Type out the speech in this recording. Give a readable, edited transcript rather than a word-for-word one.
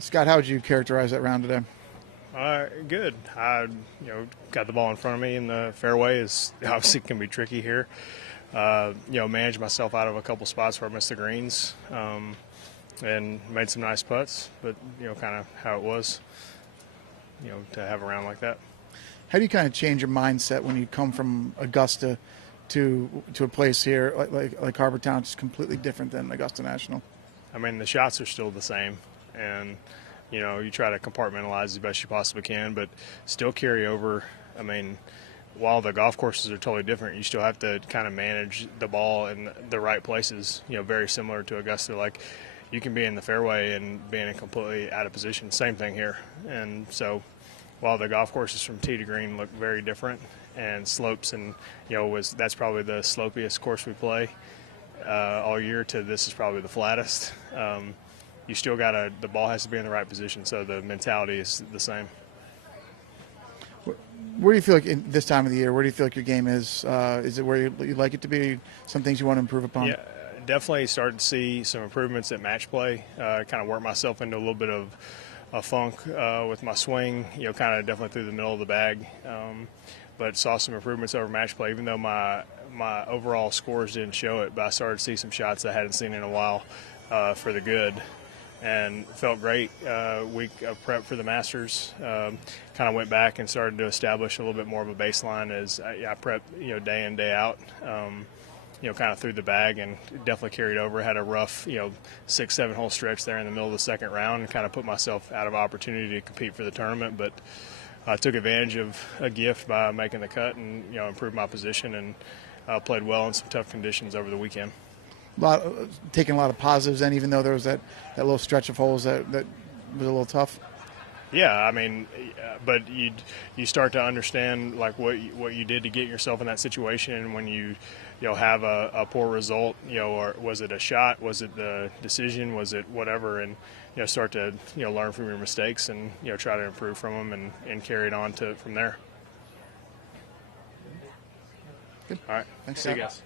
Scott, how would you characterize that round today? Good. I, got the ball in front of me, and the fairway is obviously can be tricky here. Managed myself out of a couple spots where I missed the greens, and made some nice putts. But kind of how it was, to have a round like that. How do you kind of change your mindset when you come from Augusta to a place here like Harbor Town? It's completely different than Augusta National. I mean, the shots are still the same, and you try to compartmentalize as best you possibly can, but still carry over. I mean, while the golf courses are totally different, you still have to kind of manage the ball in the right places. Very similar to Augusta. Like, you can be in the fairway and being completely out of position. Same thing here. And so, while the golf courses from tee to green look very different, and slopes, and that's probably the slopiest course we play all year, to this is probably the flattest. You still the ball has to be in the right position, so the mentality is the same. Where do you feel like in this time of the year, where do you feel like your game is? Is it where you'd like it to be? Some things you want to improve upon? Yeah, definitely starting to see some improvements at match play. Kind of work myself into a little bit of a funk with my swing, kind of definitely through the middle of the bag. But saw some improvements over match play, even though my overall scores didn't show it. But I started to see some shots I hadn't seen in a while for the good. And felt great week of prep for the Masters. Kind of went back and started to establish a little bit more of a baseline as I prep, day in, day out, kind of through the bag, and definitely carried over. Had a rough, 6-7 hole stretch there in the middle of the second round, and kind of put myself out of opportunity to compete for the tournament. But I took advantage of a gift by making the cut and, improved my position, and played well in some tough conditions over the weekend. Taking a lot of positives, and even though there was that little stretch of holes that was a little tough. Yeah, I mean, but you start to understand like what you did to get yourself in that situation, and when you have a poor result, or was it a shot, was it the decision, was it whatever, and start to learn from your mistakes, and try to improve from them, and carry it on from there. Good. All right, thanks. See you guys.